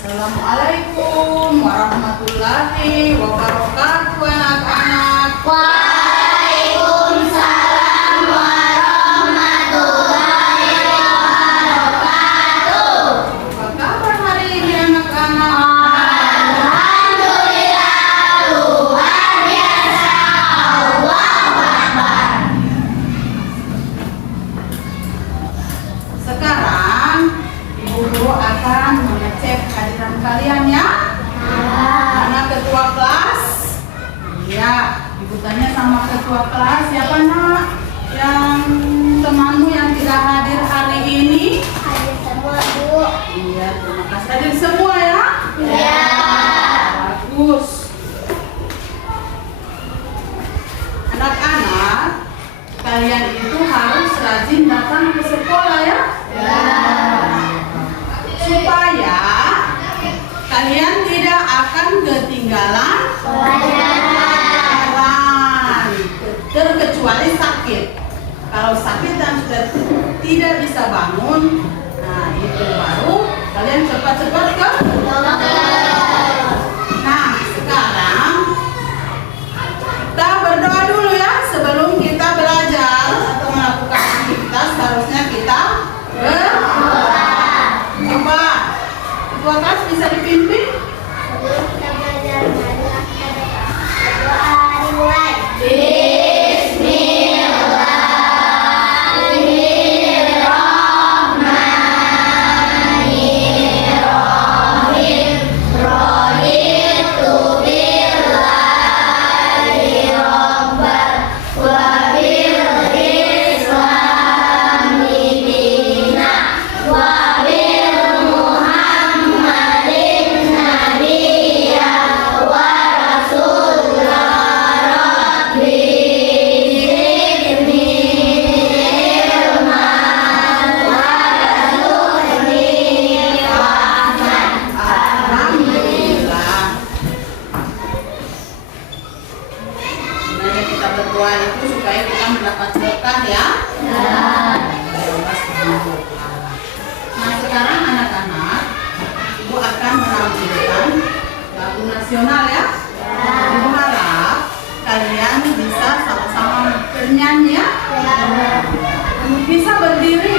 Assalamualaikum warahmatullahi wabarakatuh anak-anak. Waalaikumsalam warahmatullahi wabarakatuh. Apa kabar hari ini anak-anak? Alhamdulillah luar biasa. Allahu Akbar. Sekarang Ibu Guru akan mengecek kehadiran kalian ya. Anak ketua kelas. Iya, Ibu tanya sama ketua kelas, siapa nak yang temanmu yang tidak hadir hari ini? Hadir semua, Bu. Iya, terima kasih. Hadir semua ya? Ya. Bagus. Anak-anak, kalian itu harus rajin datang ke sekolah ya? Supaya kalian tidak akan ketinggalan pelajaran, terkecuali sakit. Kalau sakit dan sudah tidak bisa bangun, nah itu baru kalian cepat-cepat ke dokter. Nah, sekarang kita berdoa dulu ya sebelum kita belajar atau melakukan aktivitas. Harusnya kita berdoa. Coba ketua kelas bisa dipimpin. Sebelum kita belajar, marilah kita berdoa. Dimulai. Alhamdulillah. Sebenarnya kita berdoa itu supaya kita mendapat berkah ya. Nah, sekarang anak-anak, Ibu akan menampilkan lagu nasional ya. Ibu harap kalian bisa sama-sama bernyanyi ya. Bisa berdiri.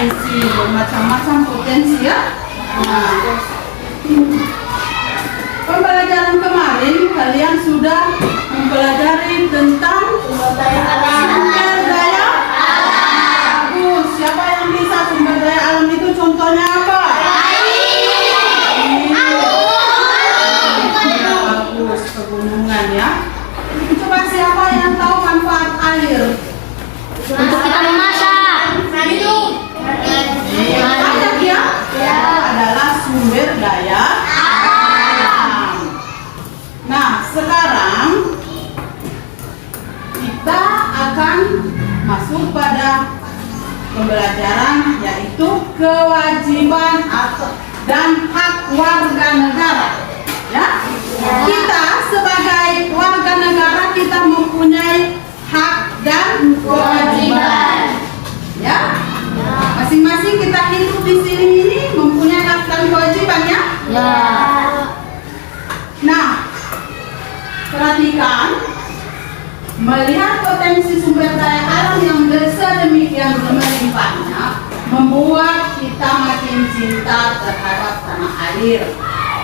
potensi, bermacam-macam potensi ya. Nah, pembelajaran kemarin kalian sudah mempelajari tentang sumber daya alam. Bagus. Siapa yang bisa sumber daya alam itu contohnya apa? Bagus, pegunungan ya. Coba siapa yang tahu manfaat air? Untuk kita memasak. Banyak ya? Adalah sumber daya alam. Nah, sekarang kita akan masuk pada pembelajaran yaitu kewajiban dan hak warga negara. Ya? Kita sebagai warga negara kita mempunyai hak dan kewajiban. Ya? Masing-masing kita hidup di sini ini mempunyai hak dan kewajiban ya? Ya. Nah, perhatikan, melihat potensi sumber daya alam yang sedemikian melimpahnya membuat kita makin cinta terhadap tanah air.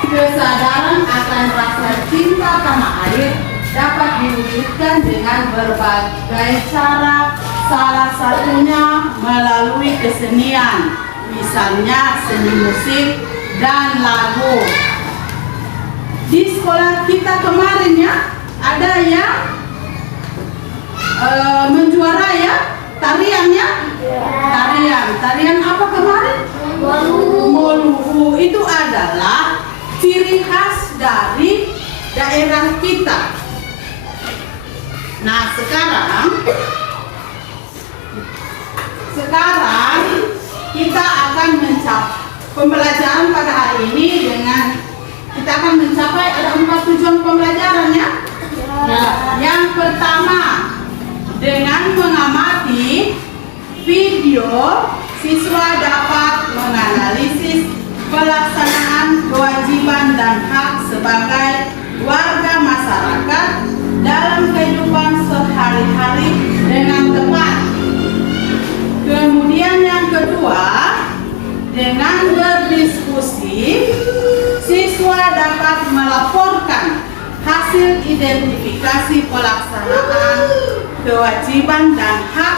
Kesadaran akan rasa cinta tanah air dapat diwujudkan dengan berbagai cara, salah satunya melalui kesenian, misalnya seni musik dan lagu. Di sekolah kita kemarin ya, ada yang menjuara ya, tarian ya? Tarian apa kemarin? Moluhu. Itu adalah ciri khas dari daerah kita. Nah, sekarang kita akan mencapai pembelajaran pada hari ini dengan kita akan mencapai ada 4 tujuan pembelajaran ya. Yang pertama, dengan mengamati video, siswa dapat menganalisis pelaksanaan kewajiban dan hak sebagai warga masyarakat dalam kehidupan sehari-hari dengan tepat. Kemudian yang kedua, dengan berdiskusi, siswa dapat melaporkan hasil identifikasi pelaksanaan kewajiban dan hak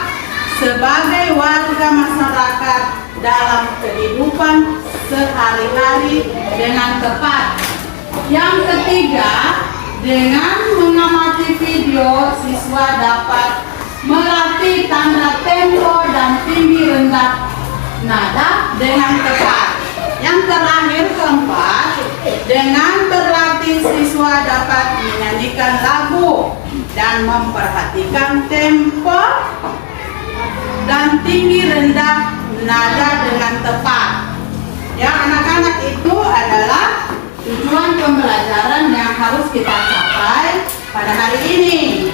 sebagai warga masyarakat dalam kehidupan sehari-hari dengan tepat. Yang ketiga, dengan mengamati video, siswa dapat melatih tanda tempo dan tinggi rendah nada dengan tepat. Yang terakhir, keempat, dengan berlatih siswa dapat menyanyikan lagu dan memperhatikan tempo dan tinggi rendah nada dengan tepat. Ya, anak-anak, itu adalah tujuan pembelajaran yang harus kita capai pada hari ini.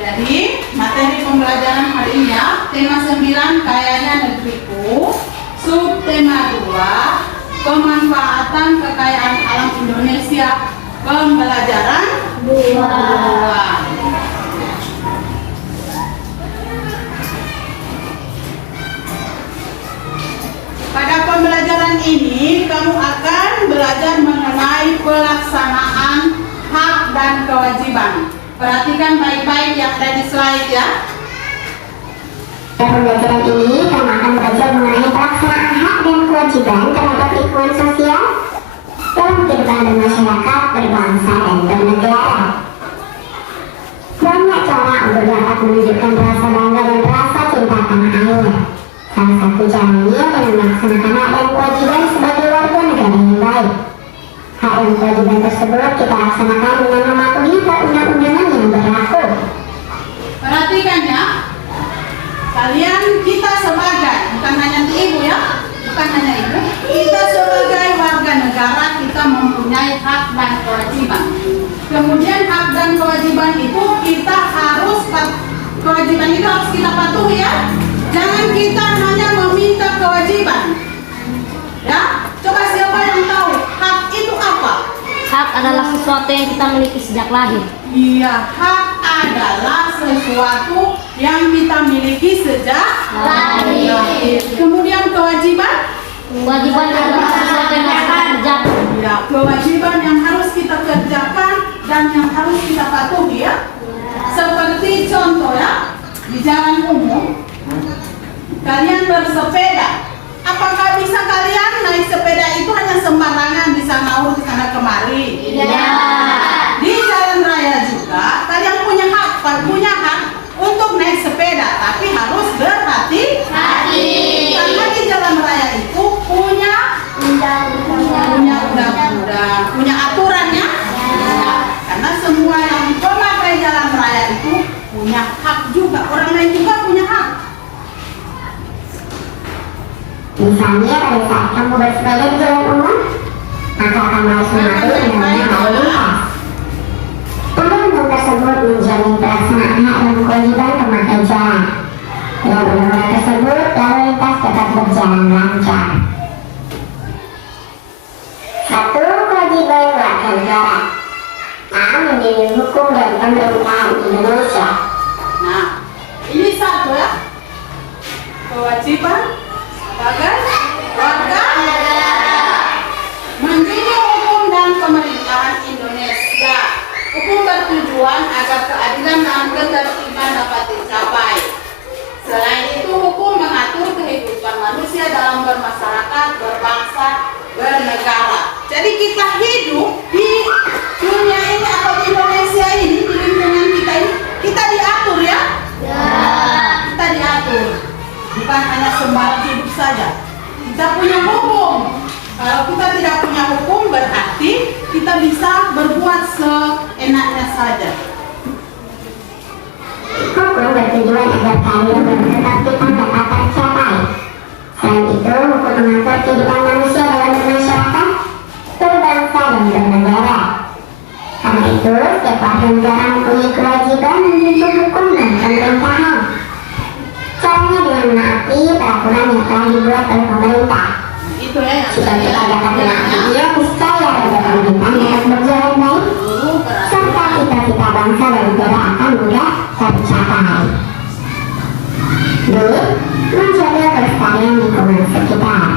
Jadi, materi pembelajaran hari ini ya, tema 9 kayanya negeriku, subtema 2 pemanfaatan kekayaan alam Indonesia, pembelajaran 2. Pada pembelajaran ini, kamu akan belajar mengenai pelaksanaan hak dan kewajiban. Perhatikan baik-baik yang ada di slide ya. Pada pembelajaran ini, kamu akan belajar mengenai pelaksanaan hak dan kewajiban terhadap lingkungan sosial dalam kehidupan bermasyarakat, berbangsa, dan bernegara. Banyak cara untuk dapat menunjukkan rasa bangga dan rasa cinta tanah air. Salah satu caranya dengan melaksanakan hak dan kewajiban sebagai warga negara yang baik. Hak dan kewajiban tersebut kita laksanakan dengan mematuhi perundang-undangan yang berlaku. Perhatikan ya, kalian, kita sebagai, bukan hanya ibu ya, bukan hanya ibu, kita sebagai warga negara, kita mempunyai hak dan kewajiban. Kemudian hak dan kewajiban itu kita harus, kewajiban itu harus kita patuhi ya. Jangan kita hanya meminta kewajiban. Ya, coba siapa yang tahu hak itu apa? Hak adalah sesuatu yang kita miliki sejak lahir. Iya, hak adalah sesuatu yang kita miliki sejak lahir. Kemudian kewajiban? Kewajiban adalah sesuatu yang harus kita kerjakan. Ya, kewajiban yang harus kita kerjakan dan yang harus kita patuhi ya. Seperti contoh ya, di jalan umum kalian bersepeda. Apakah bisa kalian naik sepeda itu hanya sembarangan bisa ngawur di sana kemari? Tidak. Di jalan raya juga kalian punya hak untuk naik sepeda, tapi harus berhati-hati. Karena di jalan raya itu punya undang-undang, punya aturannya. Karena semua yang memakai jalan raya itu punya hak juga, orang lain juga punya hak. Misalnya pada saat kamu bersepeda di jalan umum, maka kamu harus mematuhi undang-undang lalu lintas. Undang-undang tersebut menjamin pelaksanaan hak dan kewajiban pemakai jalan. Dengan undang-undang tersebut, lalu lintas dapat berjalan lancar. Satu, kewajiban warga negara. Menjadi hukum dan pemerintahan Indonesia. Nah, ini satu ya, kewajiban sebagai warga negara menjadi hukum dan pemerintahan Indonesia. Hukum bertujuan agar keadilan dan ketertiban dapat dicapai. Selain itu, hukum mengatur kehidupan manusia dalam bermasyarakat, berbangsa, bernegara. Jadi kita hidup di dunia ini atau di Indonesia ini, di lingkungan kita ini, kita diatur ya? Kita diatur. Bukan hanya sembarang hidup saja. Kita punya hukum. Kalau kita tidak punya hukum, berarti kita bisa berbuat seenaknya saja. Hukum bertujuan agar keadilan dan ketertiban dapat tercapai. Selain itu, hukum mengatur kehidupan manusia dalam bermasyarakat, berbangsa dan bernegara. Karena itu, setiap warga negara mempunyai kewajiban menuntut hukum dan pemerintahan. Caranya dengan menaati peraturan yang telah dibuat oleh pemerintah. Itu ya yang Jika kita dapat menaatinya, niscaya roda pemerintahan dapat berjalan baik, serta cita-cita bangsa dan negara akan mudah tercapai. B. Menjaga kelestarian lingkungan sekitar.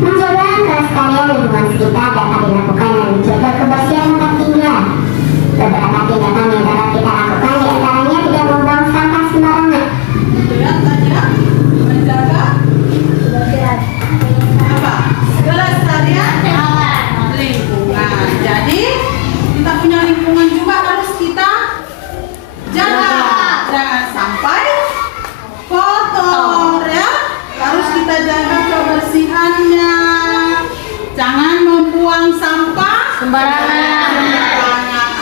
Menjaga kelestarian lingkungan sekitar dapat dilakukan dengan menjaga kebersihan tempat tinggal. Beberapa tindakan yang dapat kita lakukan diantaranya tidak membuang sampah sembarangan. itu ya saja menjaga apa? Kelestarian lingkungan. Jadi kita punya lingkungan juga harus kita jaga. Jangan sampai kotor ya. Harus kita jaga kebersihannya. Jangan membuang sampah Sembarangan.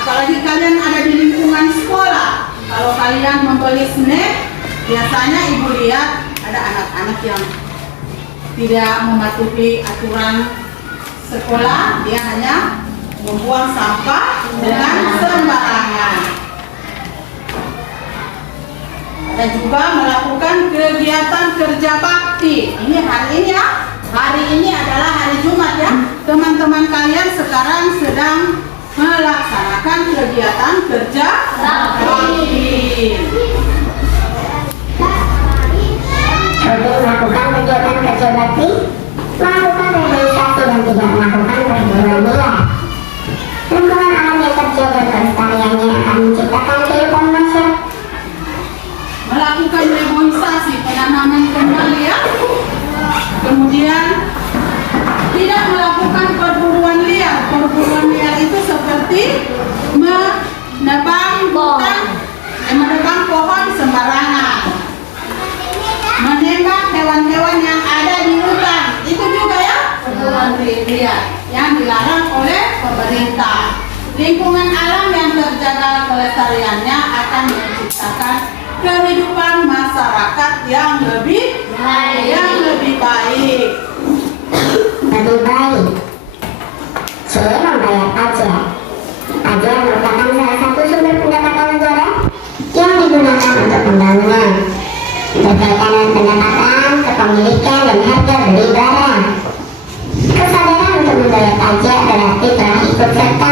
Apalagi kalian ada di lingkungan sekolah. Kalau kalian membeli snack, biasanya ibu lihat ada anak-anak yang tidak mematuhi aturan sekolah, dia hanya membuang sampah dengan sembarangan. Ada juga melakukan kegiatan kerja bakti. Ini hari ini ya. Hari ini adalah hari Jumat ya. Teman-teman kalian sekarang sedang melaksanakan kegiatan kerja bakti. Untuk melakukan kegiatan kerja bakti, melakukan rehabilitasi dan tidak melakukan perburuan liar. Lingkungan alam yang terjaga kelestariannya akan menciptakan kehidupan masyarakat. Melakukan reboisasi, penanaman kembali ya. Kemudian tidak melakukan perburuan liar. Perburuan liar itu seperti menebang pohon sembarangan, menembak hewan-hewan yang ada di hutan. Itu juga ya perburuan liar yang dilarang oleh pemerintah. Lingkungan alam yang terjaga kelestariannya akan menciptakan kehidupan masyarakat yang lebih baik. Lebih baik. C. Membayar pajak. Pajak merupakan salah satu sumber pendapatan negara yang digunakan untuk pembangunan, berkaitan dengan pendapatan, kepemilikan, dan harga beli barang. Kesadaran untuk membayar pajak berarti telah ikut serta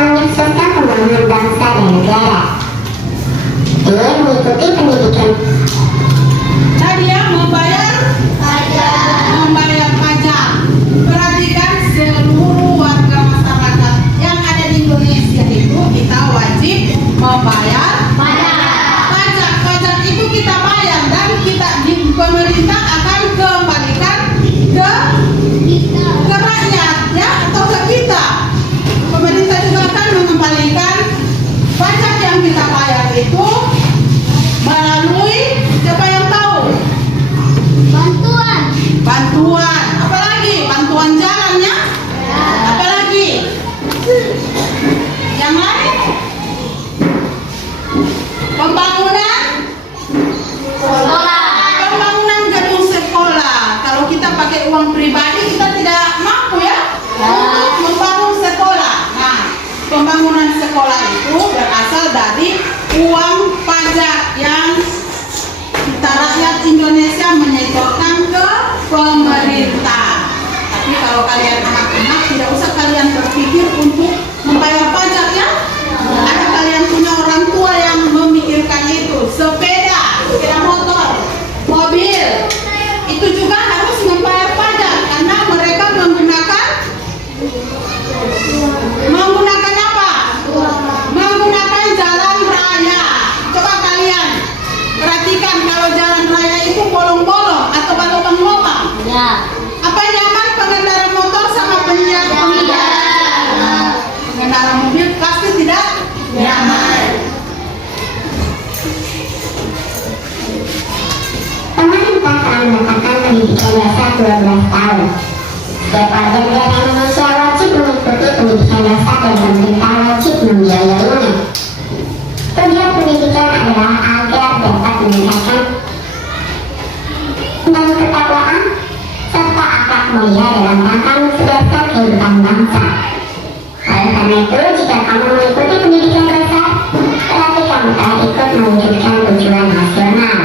pembangunan sekolah itu berasal dari uang pajak yang kita rakyat Indonesia menyetorkan ke pemerintah. Tapi kalau kalian anak-anak tidak usah kalian berpikir untuk membayar pajak ya. Ada kalian punya orang tua yang memikirkan itu. Sepeda motor, mobil, itu juga harus membayar pajak karena mereka menggunakan apa? Menggunakan jalan raya. Coba kalian perhatikan kalau jalan raya itu bolong-bolong atau berlubang-lubang. Ya. Apa yang nyaman pengendara motor sama pengendara mobil pasti tidak nyaman. Pemerintah telah menetapkan pendidikan dasar 12 tahun. Setiap warga negara Indonesia wajib mengikuti pendidikan dasar dan pemerintah wajib membiayainya. Tujuan pendidikan adalah agar dapat meningkatkan dan ketakwaan serta akhlak mulia dalam rangka mencerdaskan kehidupan bangsa. Oleh karena itu, jika kamu mengikuti pendidikan dasar, berarti kamu telah ikut mewujudkan tujuan nasional.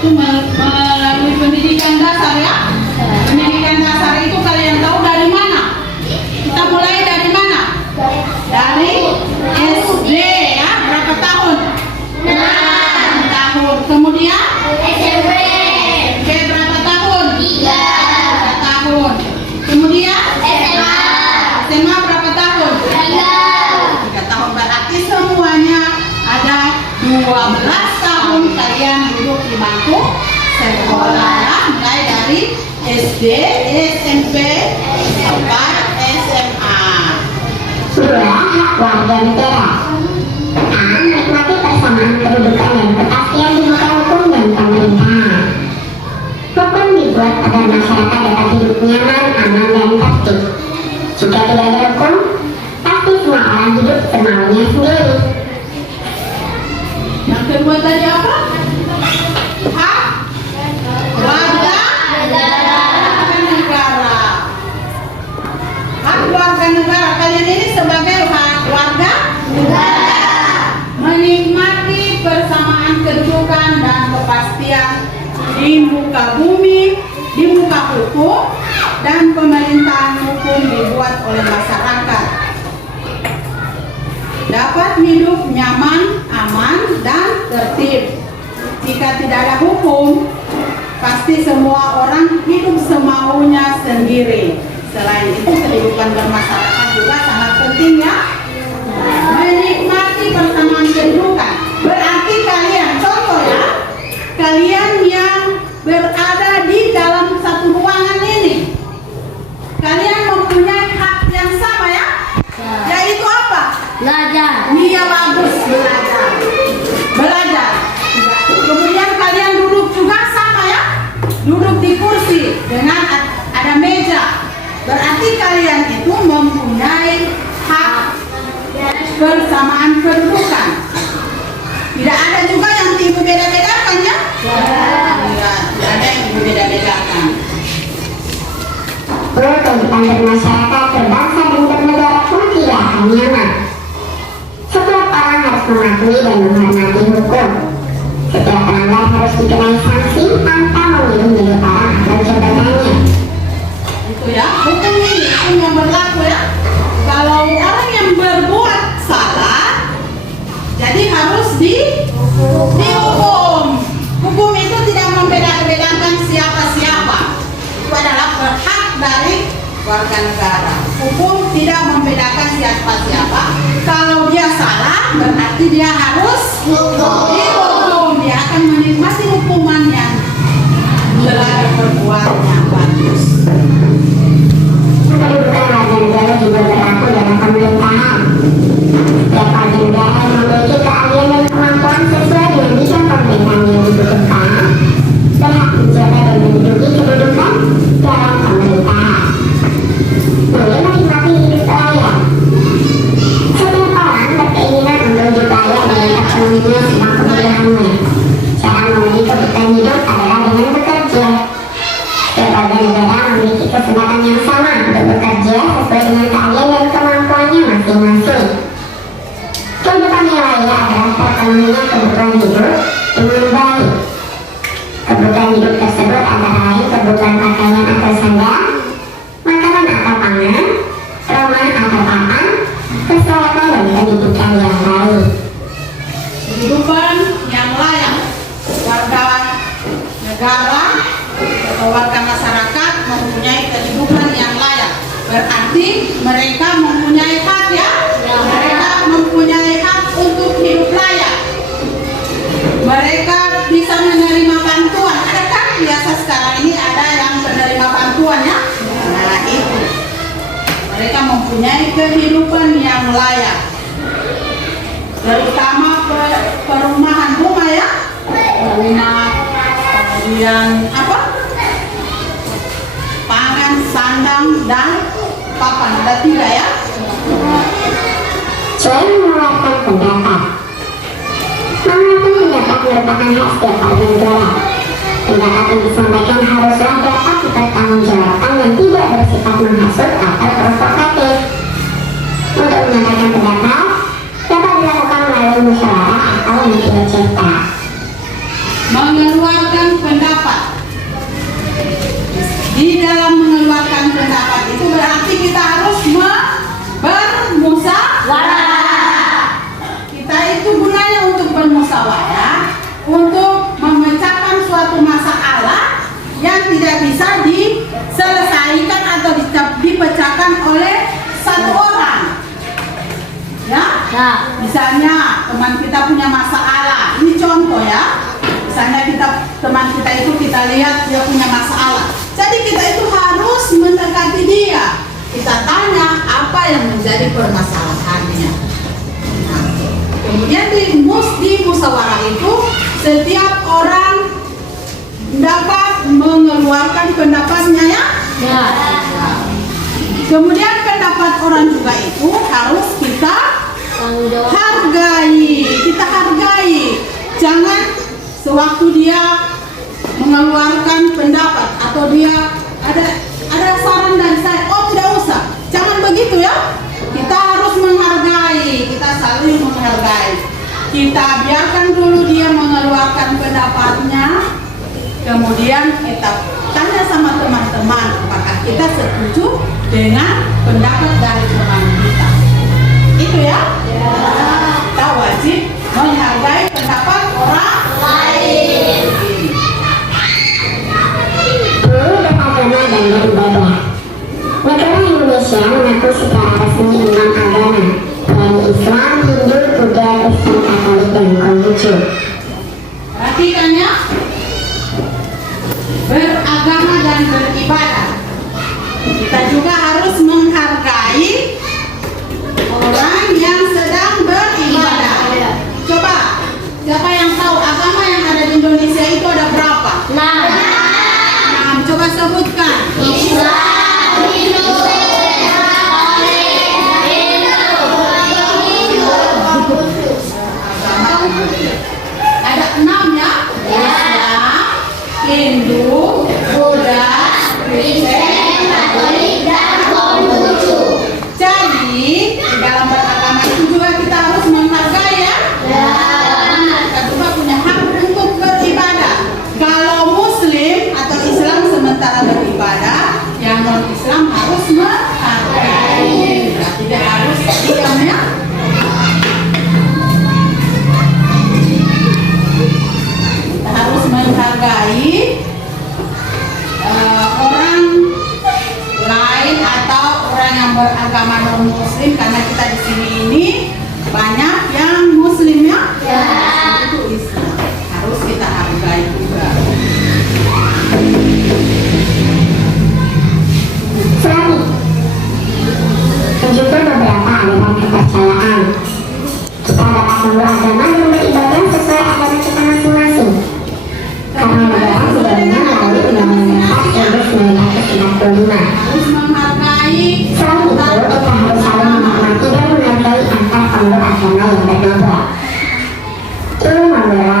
Itu melalui pendidikan dasar ya. Pendidikan dasar itu kalian tahu dari mana? Kita mulai dari mana? Dari SD ya. Berapa tahun? 6 tahun. Kemudian SMP berapa tahun? 3 tahun. Kemudian SMA berapa tahun? 3 tahun. Berarti semuanya ada 12 tahun kalian duduk di bangku sekolah ya. Mulai dari SD, SMP, sampai SMA. Dua, hak warga negara. A. Menikmati persamaan kedudukan dan kepastian di muka hukum dan pemerintahan. Hukum dibuat agar masyarakat dapat hidup nyaman, aman, dan tertib. Jika tidak ada hukum, pasti semua orang hidup semaunya sendiri. Yang kedua tadi apa? Hak warga negara. Hak warga negara. Kalian ini sebagai warga negara menikmati persamaan kedudukan dan kepastian di muka bumi, di muka hukum, dan pemerintahan hukum dibuat oleh masyarakat. Dapat hidup nyaman, aman, dan tertib. Jika tidak ada hukum, pasti semua orang hidup semaunya sendiri. Selain itu, kehidupan bermasyarakat juga sangat penting ya. Menikmati persamaan kedudukan. Berarti kalian, contoh ya, kalian yang berada di dalam satu ruangan ini, kalian mempunyai hak yang sama ya. Yaitu apa? Belajar. Iya bagus, belajar. Kemudian kalian duduk juga sama ya, duduk di kursi dengan ada meja. Berarti kalian itu mempunyai hak persamaan kedudukan. Tidak ada juga yang ibu beda-bedakan ya? Tidak ada yang ibu beda-bedakan. Kehidupan bermasyarakat, berbangsa, dan bernegara pun tidak akan nyaman. Setiap orang harus mematuhi dan menghormati hukum. Setiap pelanggar harus dikenai sanksi tanpa memilih milik orang atau jabatannya. Itu ya, hukum ini hukum yang berlaku ya. Kalau orang yang berbuat salah, jadi harus dihukum. Hukum itu tidak membeda-bedakan siapa-siapa. Itu adalah hak dari warga negara. Hukum tidak membedakan siapa-siapa. Kalau dia salah, berarti dia harus dihukum. Dia akan menikmati hukumannya selagi perbuatannya bagus. Kedudukan warga negara juga berlaku dalam pemerintahan. Setiap warga negara yang memiliki keahlian dan kemampuan sesuai dengan bidang pemerintahan yang dibutuhkan berhak menjabat dan menduduki kedudukan dalam pemerintahan. Boleh menikmati hidup layak. Setiap orang berkeinginan untuk hidup layak dengan terpenuhinya semua kebutuhannya. Cara memenuhi kebutuhan hidup adalah dengan bekerja. Setiap warga negara memiliki kesempatan yang sama untuk bekerja sesuai dengan keahlian dan kemampuannya pendidikan yang baik. Kehidupan yang layak, warga negara atau warga masyarakat mempunyai kehidupan yang layak. Berarti mereka mempunyai hak ya? Mereka mempunyai hak untuk hidup layak. Mereka bisa menerima bantuan. Ada kan biasa sekarang ini ada yang menerima bantuan ya? Nah itu. Mereka mempunyai kehidupan yang layak. Terutama perumahan rumah ya, rumah, kemudian apa? Pangan, sandang, dan papan. Ada 3 ya. Selain mengeluarkan pendapat, mengeluarkan pendapat merupakan hak setiap warga negara. Pendapat yang disampaikan haruslah dapat dipertanggungjawabkan dan tidak bersifat menghasut atau provokatif. Untuk menyatakan pendapat dapat dilakukan melalui musyawarah atau media cetak. Mengeluarkan pendapat. Di dalam mengeluarkan pendapat itu berarti kita harus bermusyawarah. Kita itu gunanya untuk bermusyawarah, untuk memecahkan suatu masalah yang tidak bisa diselesaikan atau dipecahkan oleh satu orang. Ya? Misalnya teman kita punya masalah, ini contoh ya. Misalnya teman kita itu kita lihat dia punya masalah. Jadi kita itu harus mendekati dia. Kita tanya apa yang menjadi permasalahannya. Nah, kemudian di musyawarah itu setiap orang dapat mengeluarkan pendapatnya ya. Kemudian pendapat orang juga itu harus kita hargai. Jangan sewaktu dia mengeluarkan pendapat atau dia ada saran dari saya, oh tidak usah, jangan begitu ya. Kita harus menghargai, kita saling menghargai. Kita biarkan dulu dia mengeluarkan pendapatnya, kemudian kita tanya sama teman-teman apakah kita setuju dengan pendapat dari teman kita. Itu ya. Kita wajib menghargai pendapat orang lain. Beragama dan beribadah. Negara Indonesia mengaku secara resmi 6 agama, yaitu Islam, Hindu, Buddha, Kristen, Katolik, dan Konghucu. Perhatikan ya. Beragama dan beribadah. Kita juga harus menghargai orang yang sedang beribadah. Coba, siapa yang tahu agama yang ada di Indonesia itu ada berapa? Nah, coba sebutkan. Islam, Hindu, Ada 6 ya? Islam, Hindu, Buddha, Kristen, Katolik, dan Konghucu. Jadi di dalam beragama itu juga kita harus menghargai ya. Kita juga punya hak untuk beribadah. Kalau Muslim atau Islam sementara beribadah, yang non Islam harus menghargai. Tidak harus diam ya. Kita harus menghargai orang lain atau orang yang beragama non Muslim, karena kita di sini ini banyak yang Muslim ya. Itu Islam harus kita hargai juga. Selain dan juga beberapa aliran kepercayaan. Kita dapat memeluk agama dan beribadah sesuai agama kita masing-masing. Karena negara sebenarnya melalui Undang-Undang 1945. Harus menghargai. Selain itu, kita harus saling menghormati dan menghargai antar pemeluk agama yang berbeda. Ini membela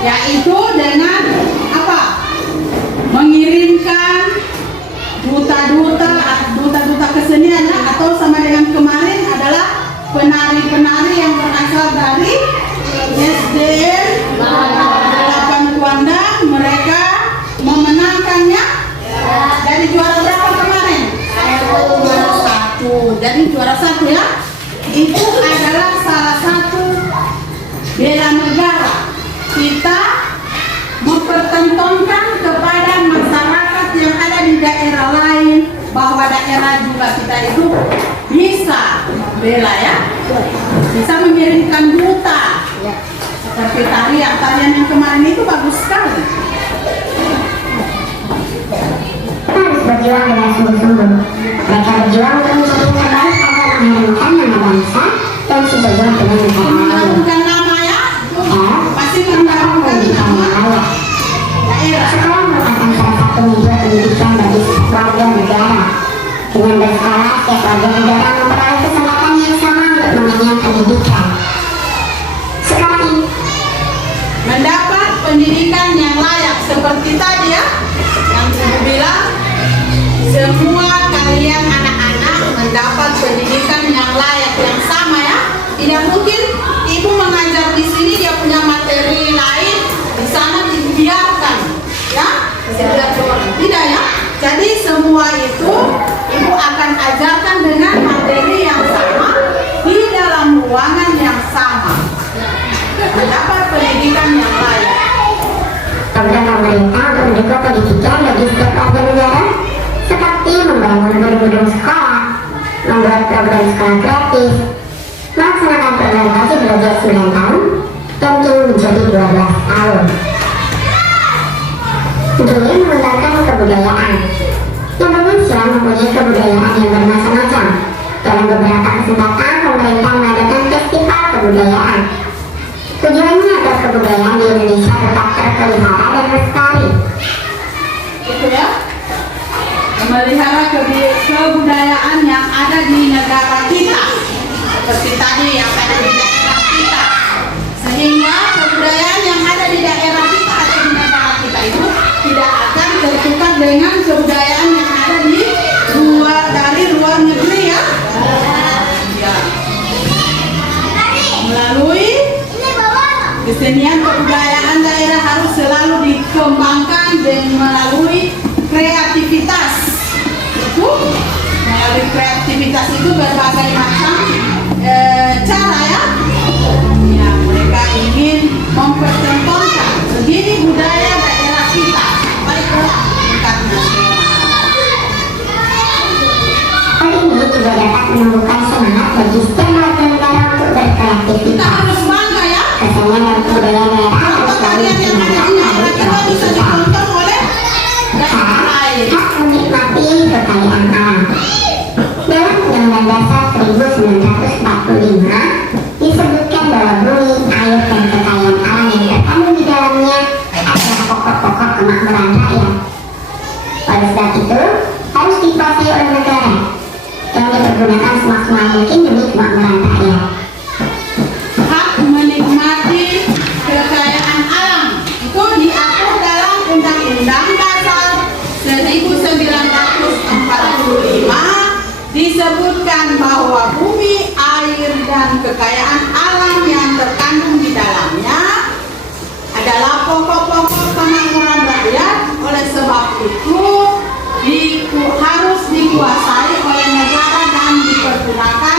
yaitu dengan apa? Mengirimkan duta-duta kesenian atau sama dengan kemarin adalah penari-penari yang berasal dari SDN 8 Kuandang. Mereka memenangkannya dari juara berapa kemarin? Juara 1. Jadi juara 1 ya. Itu adalah salah satu bela negara. Kita mempertontonkan kepada masyarakat yang ada di daerah lain bahwa daerah juga kita itu bisa bela ya, bisa mengirimkan duta seperti tarian yang kemarin itu bagus sekali. Harus berjuang dengan sungguh-sungguh. Mereka berjuang untuk menjadi terbaik agar mengharumkan nama bangsa dan sejajar dengan negara lain. Mengharumkan nama ya, pasti mengharumkan nama daerah. Sekolah merupakan salah satu media pendidikan bagi warga negara. Dengan bersekolah, setiap warga negara memperoleh kesempatan yang sama untuk mengenyam pendidikan. Sekarang ini, Mendapat pendidikan yang layak seperti tadi ya, yang Ibu bilang, semua kalian anak-anak mendapat pendidikan yang layak, yang sama ya. Tidak mungkin Ibu mengajar di sini dia punya materi lain, di sana dibiarkan ya, tidak ya. Jadi semua itu Ibu akan ajarkan dengan materi yang sama di dalam ruangan yang sama, mendapat pendidikan yang layak. program pemerintah untuk mendukung pendidikan bagi setiap warga negara seperti membangun gedung-gedung sekolah, membuat program sekolah gratis, melaksanakan program wajib belajar 9 tahun dan kini menjadi 12 tahun. Dulu mengembangkan kebudayaan. Indonesia mempunyai kebudayaan yang bermacam-macam. Dalam beberapa kesempatan, pemerintah mengadakan festival kebudayaan. Tujuannya agar kebudayaan di Indonesia tetap terpelihara dan lestari. Itu ya, memelihara kebudayaan yang ada di negara kita, seperti tadi yang ada di daerah kita, sehingga kebudayaan yang ada di daerah kita atau di negara kita itu tidak akan tertukar dengan kebudayaan yang ada dari luar negeri ya. Ya. Melalui kesenian kebudayaan daerah harus selalu dikembangkan dan melalui kreativitas. Itu melalui kreativitas itu berbagai macam cara ya. Ya, mereka ingin mempertontonkan begini budaya daerah kita sampai ke tingkat nasional. Hal ini juga dapat menumbuhkan semangat bagi setiap warga negara untuk Kita berkreativitas. harus bangga ya. Kesenian dan kebudayaan daerah harus Apa selalu kalian yang ada di daerah kita bisa ditonton oleh daerah lain. hak menikmati kekayaan alam. Dalam Undang-Undang Dasar 1945 disebutkan bahwa bumi, air, dan kekayaan alam yang terkandung di dalamnya adalah pokok-pokok kemakmuran rakyat. Oleh sebab itu, harus dikuasai oleh negara dan dipergunakan semaksimal mungkin demi kemakmuran rakyat. Hak menikmati kekayaan alam itu diatur dalam Undang-Undang Dasar 1945. Disebutkan bahwa bumi, air, dan kekayaan alam yang terkandung di dalamnya adalah pokok-pokok kemakmuran rakyat. Oleh sebab itu harus dikuasai oleh negara dan dipergunakan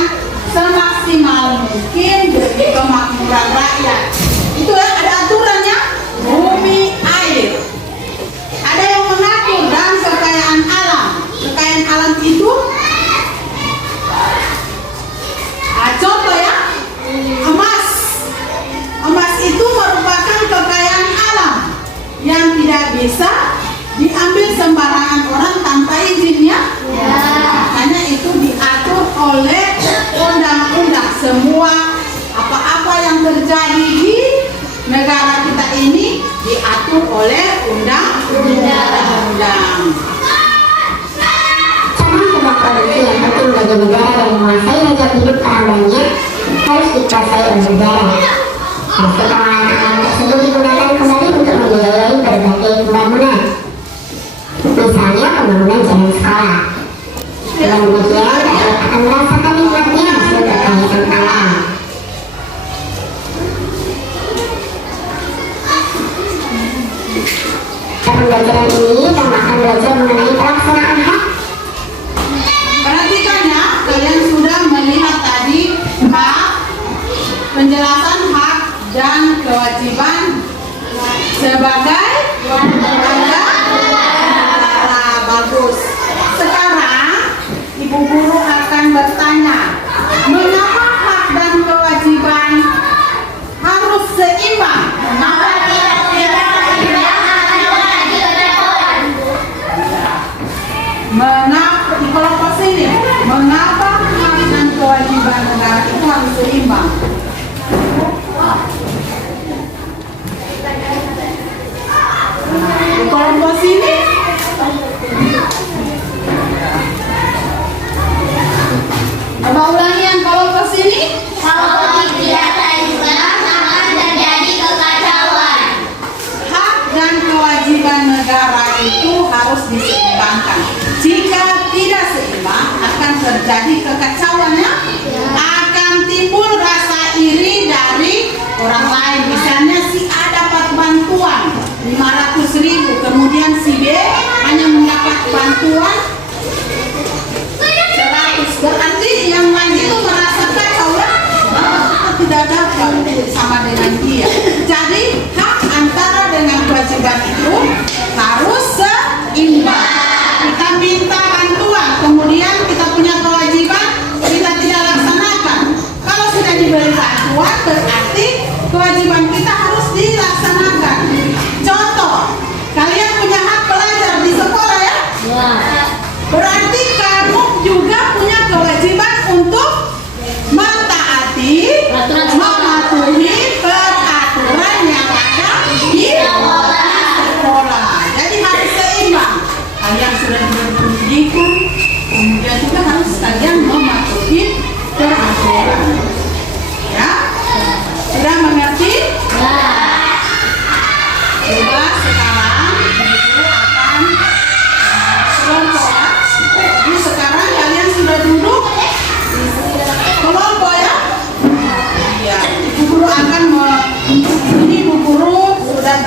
semaksimal mungkin demi kemakmuran rakyat. Itu ya, ada aturannya. Bumi, air, ada yang mengatur, dan kekayaan alam. Kekayaan alam itu contoh ya, emas. Emas itu merupakan kekayaan alam yang tidak bisa diambil sembarangan orang tanpa izinnya. Makanya itu diatur oleh undang-undang. Semua apa-apa yang terjadi di negara kita ini diatur oleh undang-undang. Sebuah produksi yang penting bagi negara dan menguasai hajat hidup orang banyak harus dikuasai oleh negara. Hasil pengolahan alam tersebut digunakan kembali berbagai pembangunan. Misalnya pembangunan jalan sekolah. Dengan demikian, dapat akan merasakan nikmatnya hasil kekayaan alam. Pembelajaran ini kamu akan belajar mengenai pelaksanaan hak. Perhatikan ya, kalian sudah melihat tadi hak, penjelasan hak dan kewajiban sebagai bagus. Sekarang Ibu Guru akan bertanya, mengapa hak dan kewajiban harus seimbang? Mengapa di kelompok sini, mengapa hak dan kewajiban negara itu harus seimbang? Di kelompok sini, coba ulangi yang kelompok sini. Kalau tidak seimbang akan terjadi kekacauan. Hak dan kewajiban negara itu harus diseimbangkan. Jika tidak seimbang, akan terjadi kekacauannya, akan timbul rasa iri dari orang lain. Misalnya si A dapat bantuan 500.000, kemudian si B hanya mendapat bantuan 100. Berarti yang lain itu merasa kacau ya, tidak dapat sama dengan dia. Jadi hak antara dengan kewajiban itu harus seimbang. Kita minta bantuan, kemudian kita punya kewajiban, kita tidak laksanakan. Kalau sudah diberi bantuan, berarti kewajiban kita harus dilaksanakan. Contoh, kalian punya hak belajar di sekolah ya? Berarti kamu juga punya kewajiban untuk mentaati, mematuhi peraturan yang ada di sekolah. Jadi harus seimbang. Kalian sudah diberi pendidikan, kemudian juga harus kalian mematuhi peraturan. Ya? Sudah mengerti? Coba sekarang Ibu akan kelompok ya. Jadi sekarang kalian sudah duduk kelompok ya. Iya. Ibu Guru akan ini Ibu Guru sudah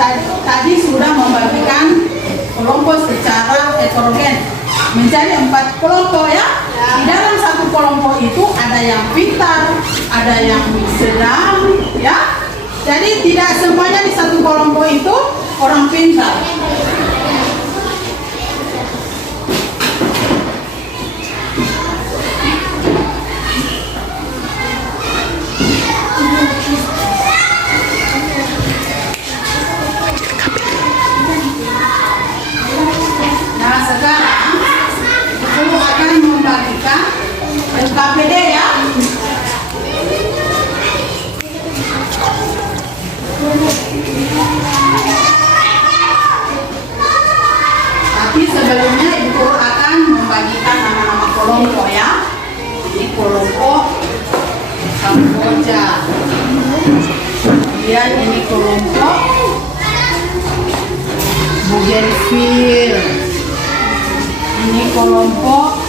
tadi sudah membagikan kelompok secara heterogen menjadi 4 kelompok ya. Di dalam satu kelompok itu ada yang pintar, ada yang sedang ya. Jadi tidak semuanya di satu kelompok itu orang pintar. Nah sekarang Ibu akan membagikan LKPD ya. Tapi sebelumnya Ibu akan membagikan nama-nama kelompok ya. Ini kelompok Kamboja. Kemudian ini kelompok Bougainville. Ini kelompok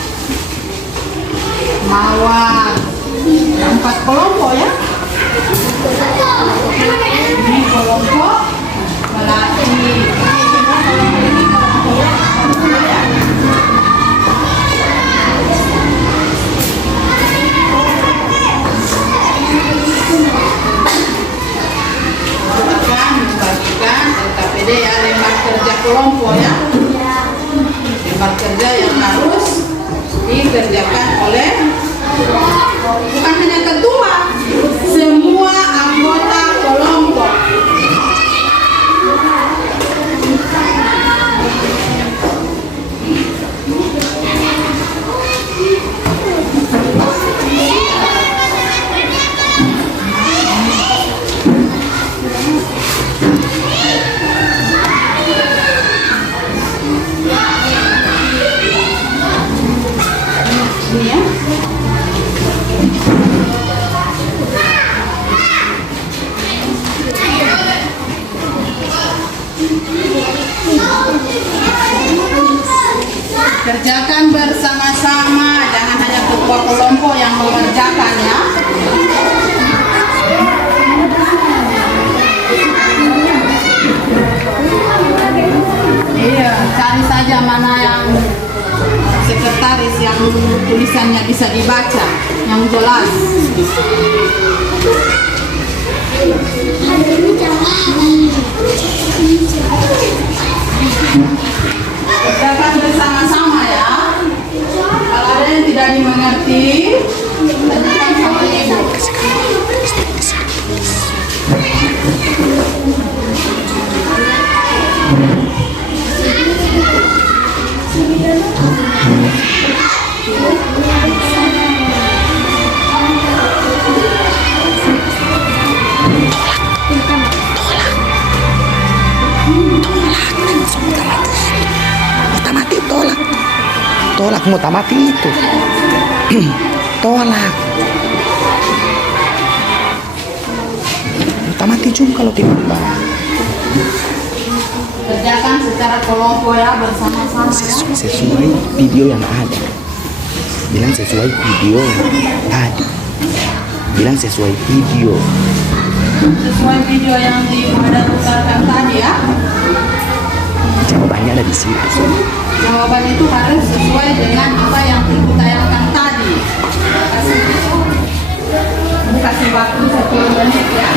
Mawar. 4 kelompok ya. Ini kelompok Melati. Akan membagikan LKPD ya, lembar kerja kelompok ya. Lembar kerja yang harus dikerjakan oleh bukan hanya ketua, semua anggota kelompok. Ini ya. tulisannya bisa dibaca yang jelas. Kerjakan bersama-sama ya. Kalau ada yang tidak dimengerti, tanyakan sama ibu. Otamati tolak. Tolak mau tamati itu. Tolak. Otamati jum kalau tiba-tiba. Kerjakan secara kelompok ya, bersama-sama ya. Sesuai video yang ada. Bilang sesuai video yang tadi. Bilang sesuai video. Sesuai video yang ada putarkan tadi ya. Jawabannya ada di situ. Jawaban itu harus sesuai dengan apa yang ditayangkan tadi. Kasih waktu 10 menit ya.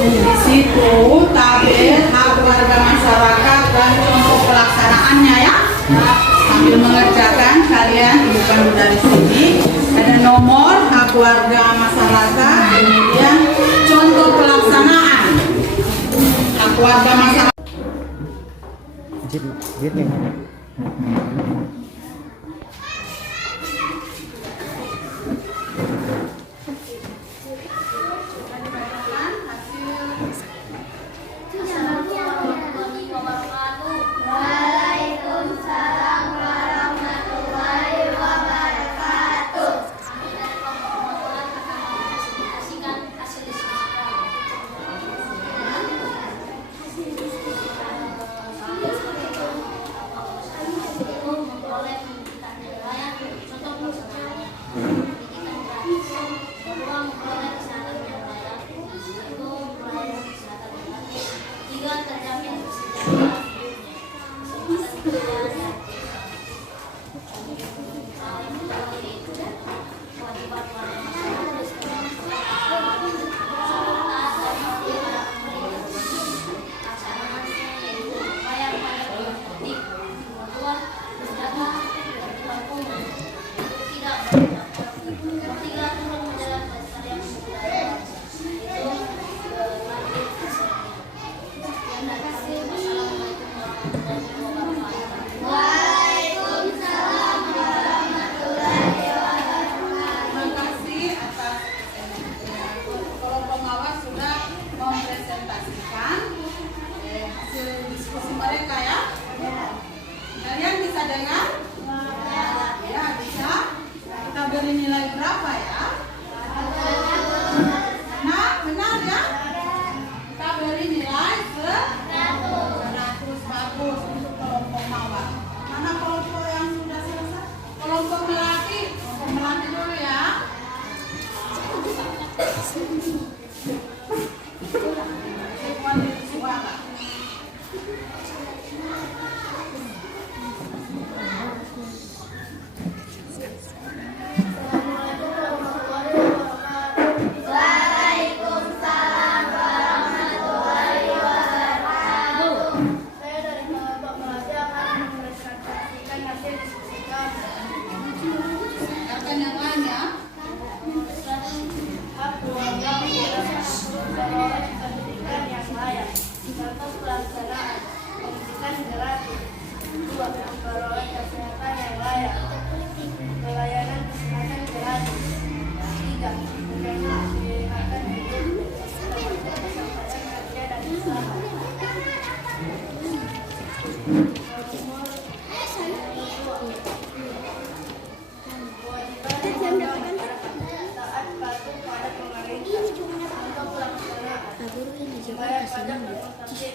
Di situ tabel hak warga masyarakat dan contoh pelaksanaannya ya. Sambil mengerjakan kalian bukan dari sini. Ada nomor hak warga masyarakat, kemudian contoh pelaksanaan hak warga masyarakat.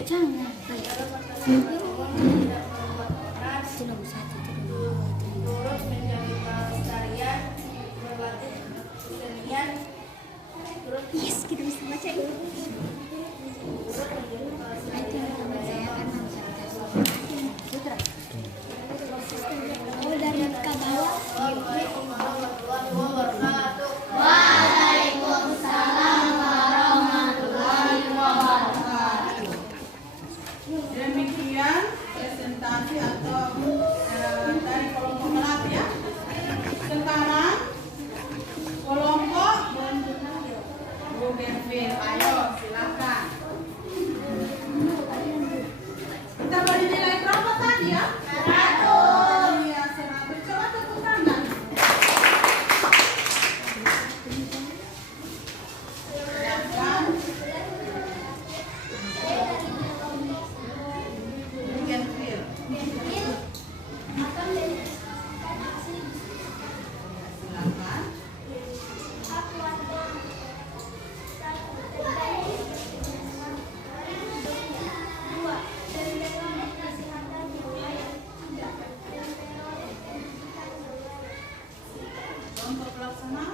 Jangan. Yes, kita bisa baca ini. Oh, dari ke bawah. Waalaikumsalam warahmatullahi wabarakatuh. Demikian presentasi atau dari kelompok kelas ya. Sekarang kelompok Bougainville, ayo silakan. Kita beri nilai berapa tadi ya? 100. Iya, 100. Coba tepuk tangan. Silakan. Bougainville. Silakan. Contoh pelaksana.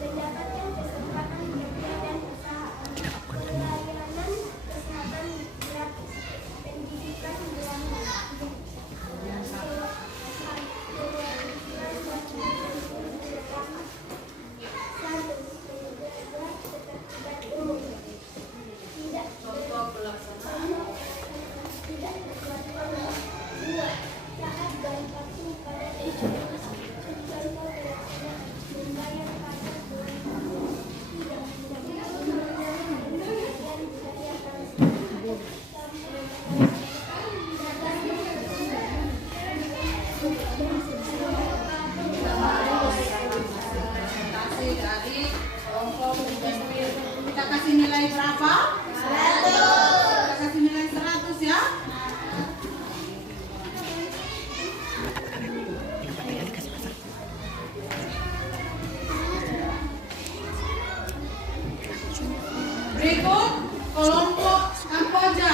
Mendapatkan kesempatan kerja dan usaha, pelayanan kesehatan gratis, pendidikan gratis, Contoh pelaksana. tidak berbuat malam. 2. Taat dan patuh pada aturan. Contoh pelaksanaan membayar pajak bulan. 3. Tidak mengurangi dan budaya bangsa. Presentasi dari kelompok Bougainville. Kita kasih nilai berapa? 100. Kita kasih nilai 100 ya. Berikut kelompok Kamboja.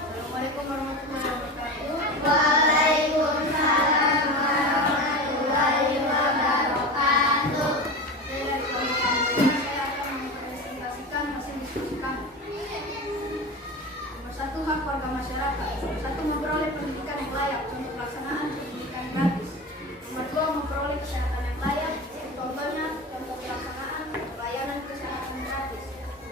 Assalamualaikum warahmatullahi wabarakatuh. Waalaikumsalam warahmatullahi wabarakatuh. Saya dari kelompok Kamboja, saya akan mempresentasikan hasil diskusi kami. Nomor 1, hak warga masyarakat. 1. Memperoleh pendidikan yang layak. Contoh pelaksanaan pendidikan gratis. Nomor 2. Memperoleh kesehatan yang layak. Contohnya, contoh pelaksanaan pelayanan kesehatan gratis.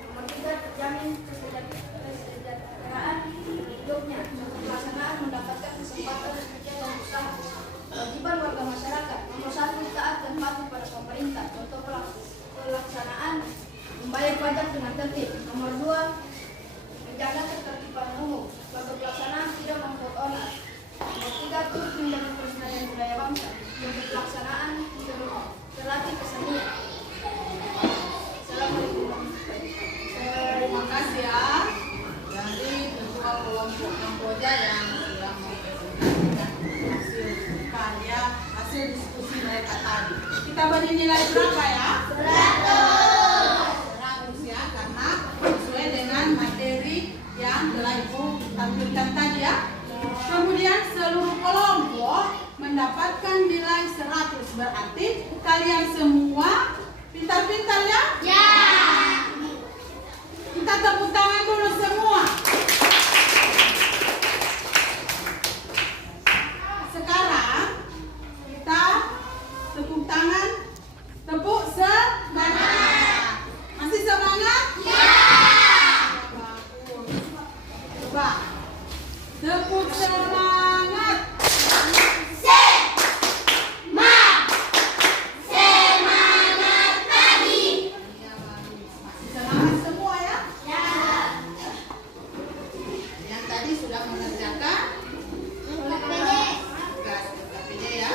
Nomor 3. Terjamin kesejahteraan hidupnya. Contoh pelaksanaan mendapatkan kesempatan kerja dan usaha. Kewajiban warga masyarakat. Nomor 1. Taat dan patuh pada pemerintah. Contoh pelaksanaan membayar pajak dengan tertib. Nomor 2. Menjaga ketertiban umum. Contoh pelaksanaan tidak membuat onar. Nomor 3. Turut menjaga pelestarian budaya bangsa. Contoh pelaksanaan terlatih kesenian. Assalamualaikum warahmatullahi wabarakatuh. Terima kasih ya dari ketua kelompok Kamboja yang sudah mempresentasikan hasil karya, hasil diskusi mereka tadi. Kita beri nilai berapa ya? 100 ya, karena sesuai dengan materi yang telah Ibu tampilkan tadi ya. Kemudian seluruh kelompok mendapatkan nilai 100, berarti kalian semua pintar-pintar ya? Ya. Kita tepuk tangan dulu semua. Sekarang kita tepuk tangan, tepuk semangat. Masih semangat? Ya. Bagus. Coba tepuk semangat. Iya, bagus. Masih semangat semua ya? Yang tadi sudah mengerjakan tugas KPD ya.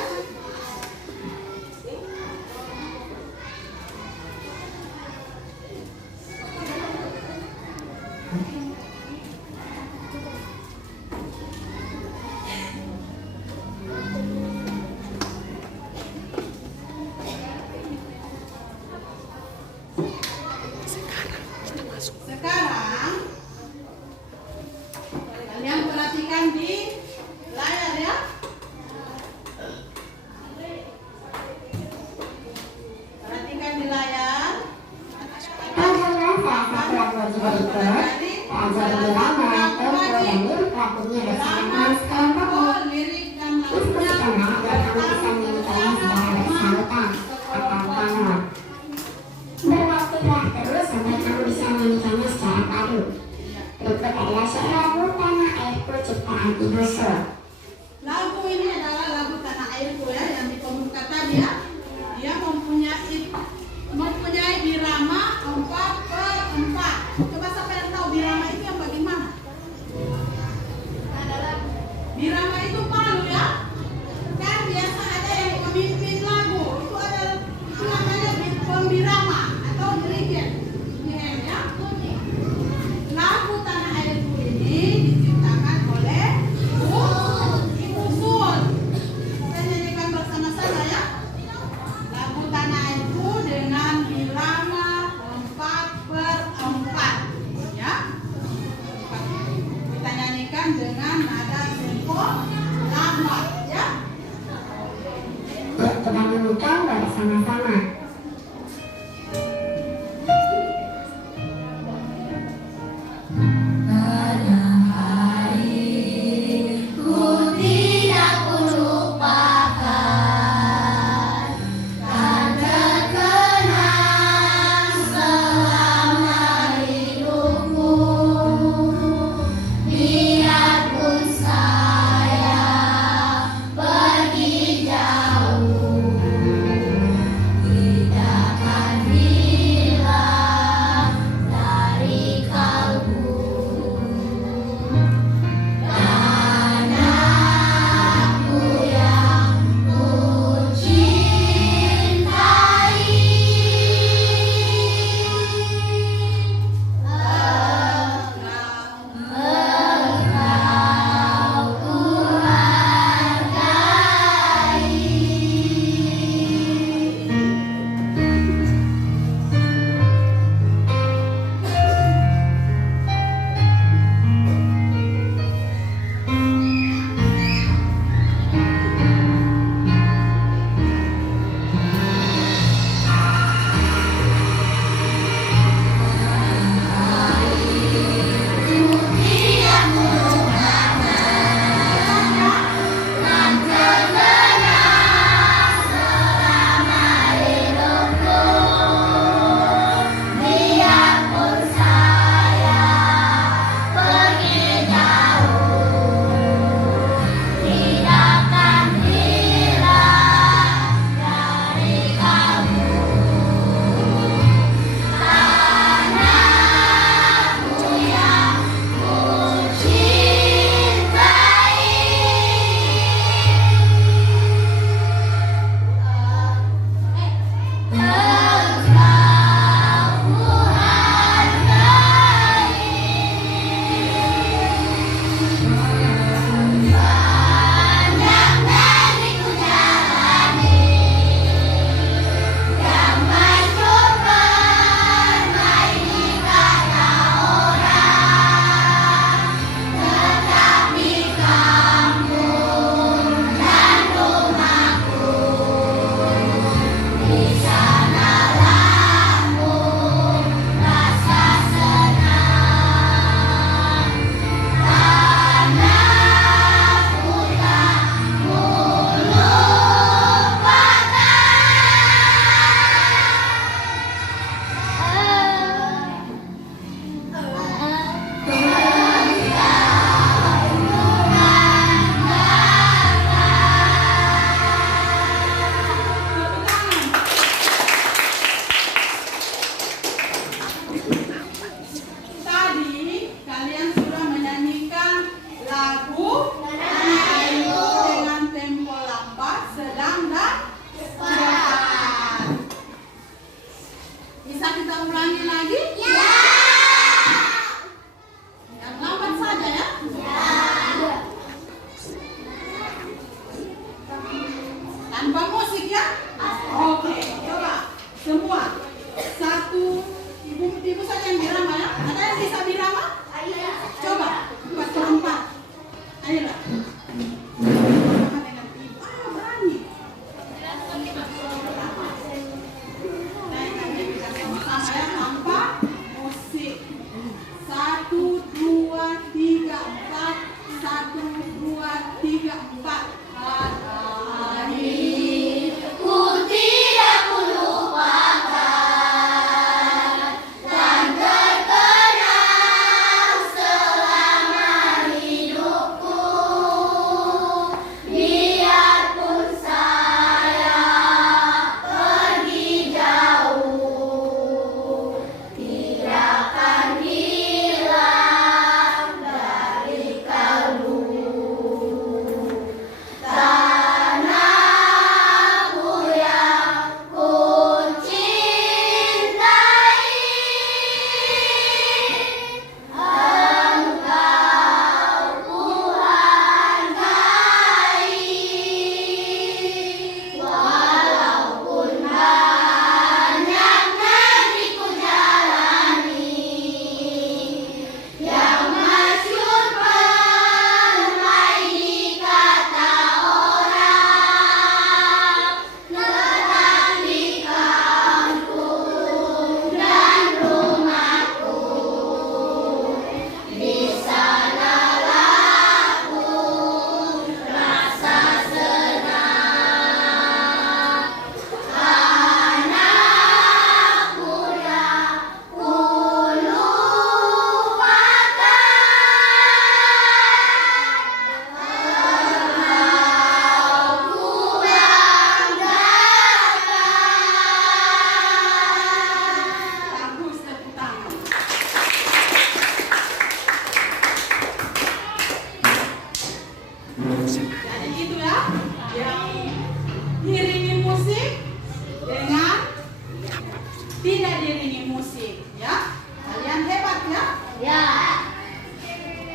Sekarang perhatikan di layar ya. Perhatikan di layar. Teman-teman, salah satu lagu wajib berikut Pelajar Irama, Tempo, dan Lirik lagunya bersama sekelompoknya. Lirik dan Diskusikanlah agar kamu bisa menyanyikannya secara bersautan atau kanon. Berlatihlah terus sampai kamu bisa menyanyikannya secara padu. Berikut adalah syair lagu Tanah Airku ciptaan Ibu Sul. lagu ini adalah lagu Tanah Airku ya, yang di pembuka tadi ya. Dia mempunyai birama 4/4. Coba siapa yang tahu birama itu yang bagaimana? adalah Birama itu palu ya. Kan biasa ada yang memimpin lagu. Itu namanya pembirama atau dirigent. Ya. Lagu Tanah Airku ini diciptakan oleh Ibu Sul. Kita nyanyikan bersama-sama ya. Lagu Tanah Airku dengan birama 4/4 ya. Kita nyanyikan dengan nada tempo lambat ya. Yuk kita nyanyikan bersama-sama. dari kalbu.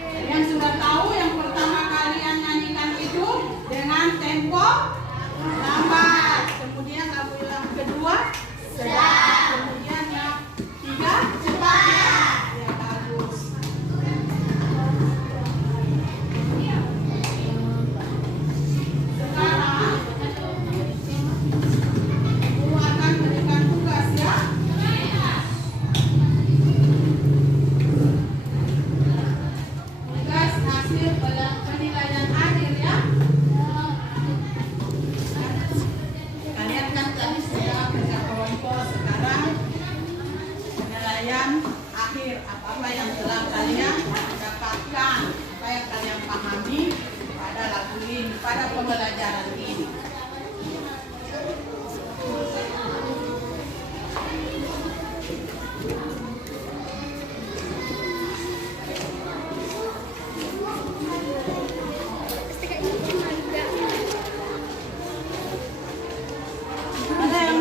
Kalian sudah tahu yang pertama kalian nyanyikan itu dengan tempo lambat. Kemudian lagu yang kedua sedang. Kemudian yang tiga cepat. Ya, bagus. Sekarang Ibu akan berikan tugas ya. Tugas hasil penilaian akhir ya. Kalian kan tadi sudah kerja kelompok, sekarang penilaian akhir apa yang telah kalian dapatkan, apa yang kalian pahami pada lagu ini, pada pembelajaran ini. Ada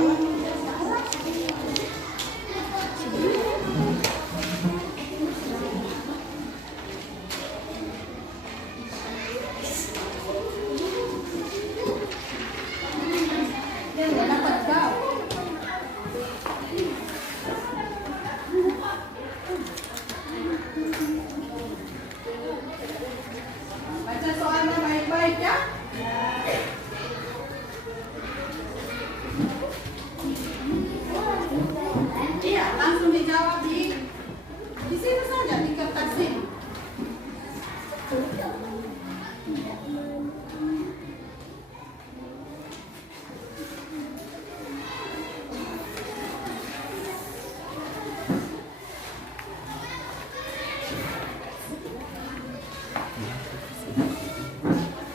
yang nggak dapat jawab. Baca soalnya baik-baik ya. Iya, langsung dijawab di sini saja, di kertas ini.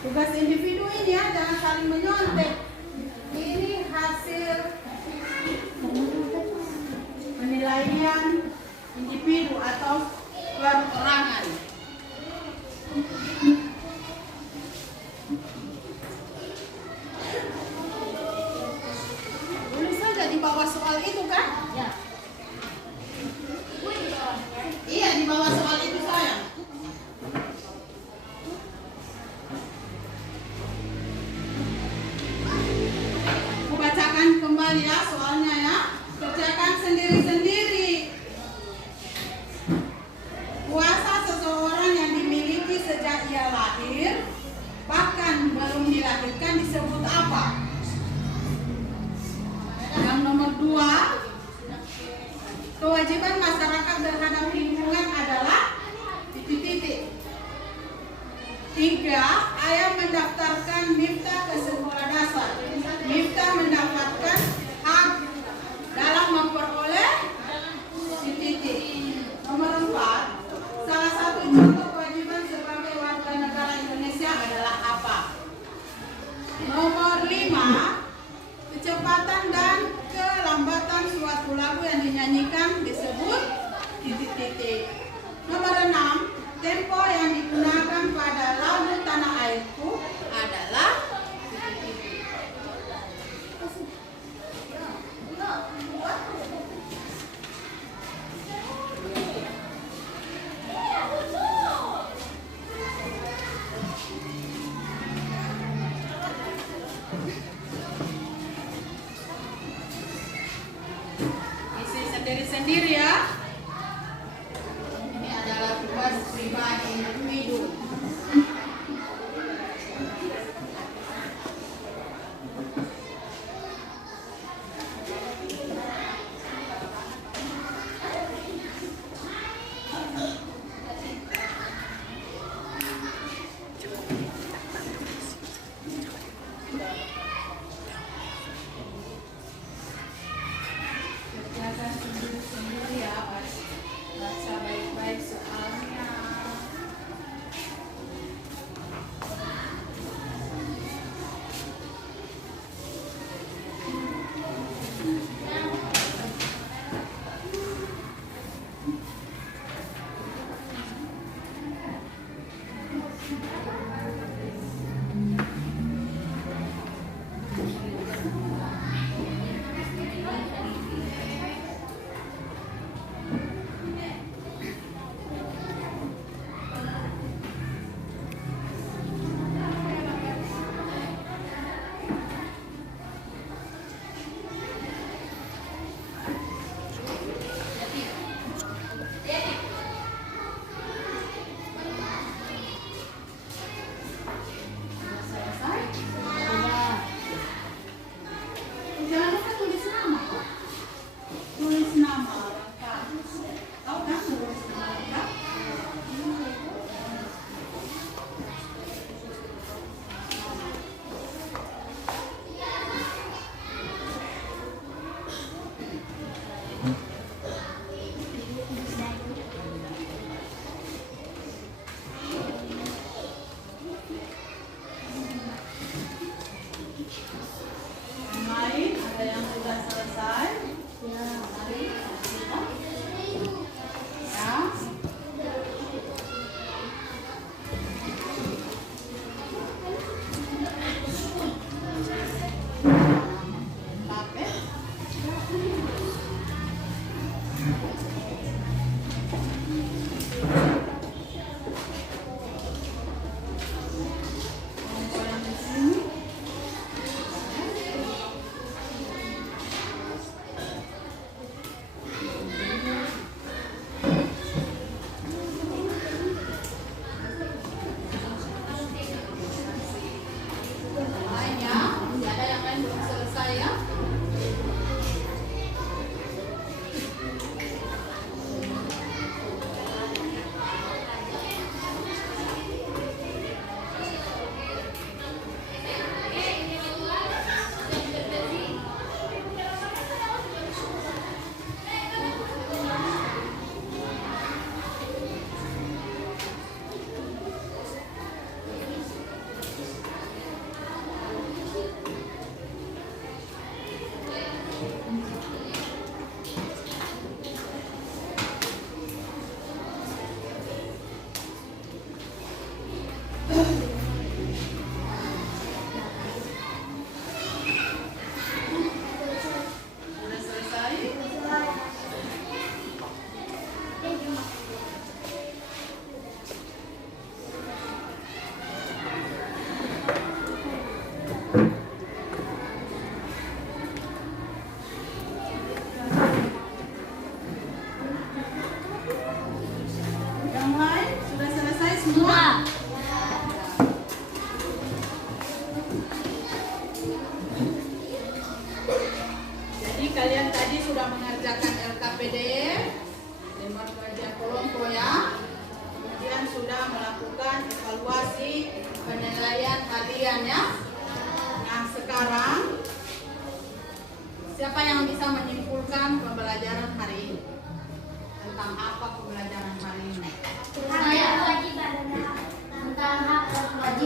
Tugas individu ini ya, jangan saling menyontek. Ini hasil penilaian individu atau perorangan. Boleh saja di bawah soal itu kan? Ya. Iya, di bawah soal itu sayang. Aku bacakan kembali ya soalnya ya. Kerjakan sendiri-sendiri. Kuasa seseorang yang dimiliki sejak ia lahir, bahkan belum dilahirkan disebut apa? Yang nomor 2, kewajiban masyarakat terhadap lingkungan adalah titik-titik. 3, ayah mendaftarkan Miftah ke sekolah dasar. Miftah mendapatkan hak dalam memperoleh titik-titik. Nomor 4, salah satu contoh kewajiban sebagai warga negara Indonesia adalah apa? Nomor 5, kecepatan dan kelambatan suatu lagu yang dinyanyikan disebut titik-titik. Nomor 6, tempo yang digunakan pada lagu Tanah Airku adalah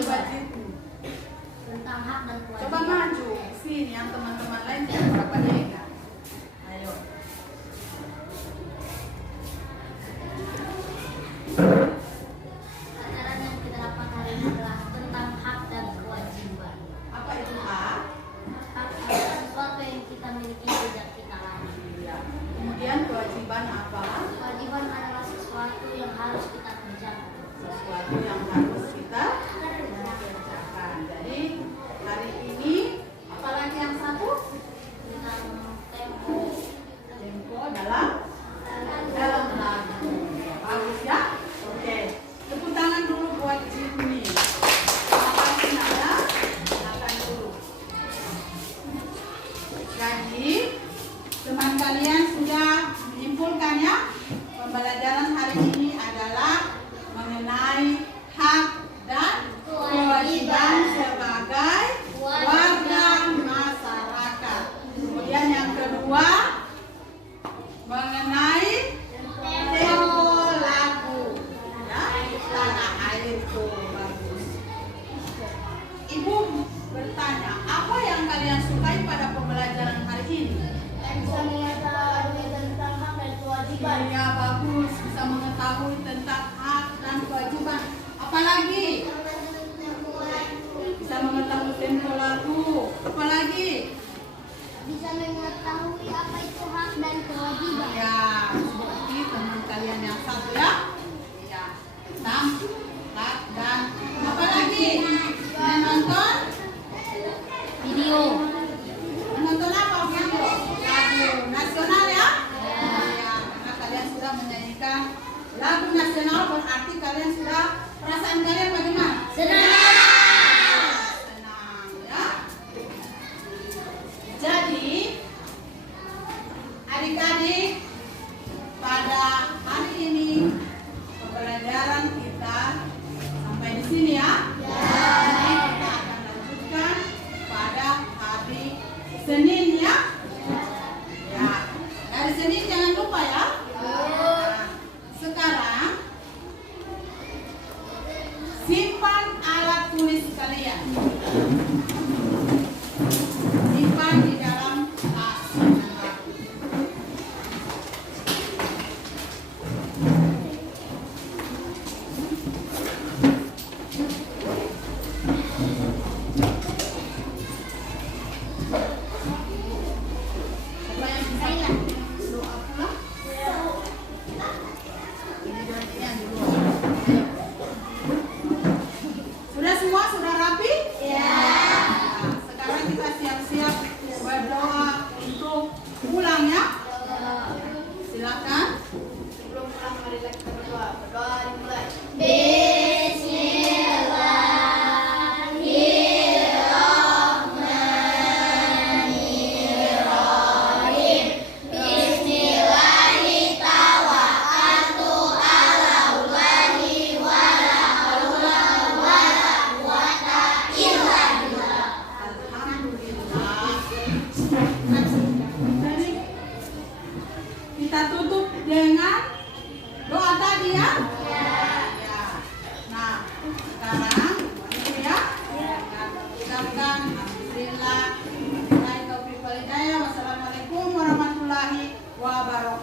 wajibku. Tentang hak dan Coba kewajiban. maju sini yang teman-teman lain yang berapa dengar. Ayo. Pelajaran yang kita dapat hari ini adalah tentang hak dan kewajiban. Apa itu hak? Hak adalah sesuatu yang kita miliki sejak kita lahir. Iya. Kemudian kewajiban apa? Kewajiban adalah sesuatu yang harus kita kerjakan. Sesuatu yang harus kita kerjakan. Jadi hari ini apalagi yang satu? Tentang tempo. Tempo dalam lagu. Bagus ya? Oke. Tepuk tangan dulu buat Jimmy. Apa nada? Silakan dulu. Jadi teman kalian sudah menyimpulkan ya, pembelajaran hari ini adalah mengenai hak dan kewajiban sebagai warga masyarakat. Kemudian yang kedua mengenai tempo lagu ya, tanah airku. Bagus. Ibu bertanya, apa yang kalian sukai pada pembelajaran hari ini? Bisa mengetahui tentang hak dan kewajiban. Ya, bagus, bisa mengetahui tentang hak dan kewajiban. Apalagi bisa mengetahui tempo lagu. Apalagi Bisa mengetahui apa itu hak dan kewajiban. ya, seperti teman kalian yang satu ya. Ya, tentang hak dan apalagi menonton Video. menonton apa video? Lagu nasional ya. Ya, karena kalian sudah menyanyikan lagu nasional berarti kalian sudah perasaan kalian bagaimana? Senang. Senang ya. Jadi adik-adik pada hari ini pembelajaran kita sampai di sini ya. Nanti kita akan lanjutkan pada hari Senin ya. Ya, dari Senin jangan lupa ya. Nah, sekarang simpan alat tulis kalian. Simpan di dalam tas yang rapi. Siapa yang bisa doa pula? Ini yang dulu. Sudah semua? Sudah rapi? Ya. Sekarang kita siap-siap berdoa untuk pulang ya. Silakan. Sebelum pulang mari kita berdoa. Berdoa dimulai. Alhamdulillah. Jadi kita tutup dengan doa tadi ya. Ya. Nah, sekarang itu ya. Kita ucapkan alhamdulillah. Wassalamualaikum warahmatullahi wabarakatuh.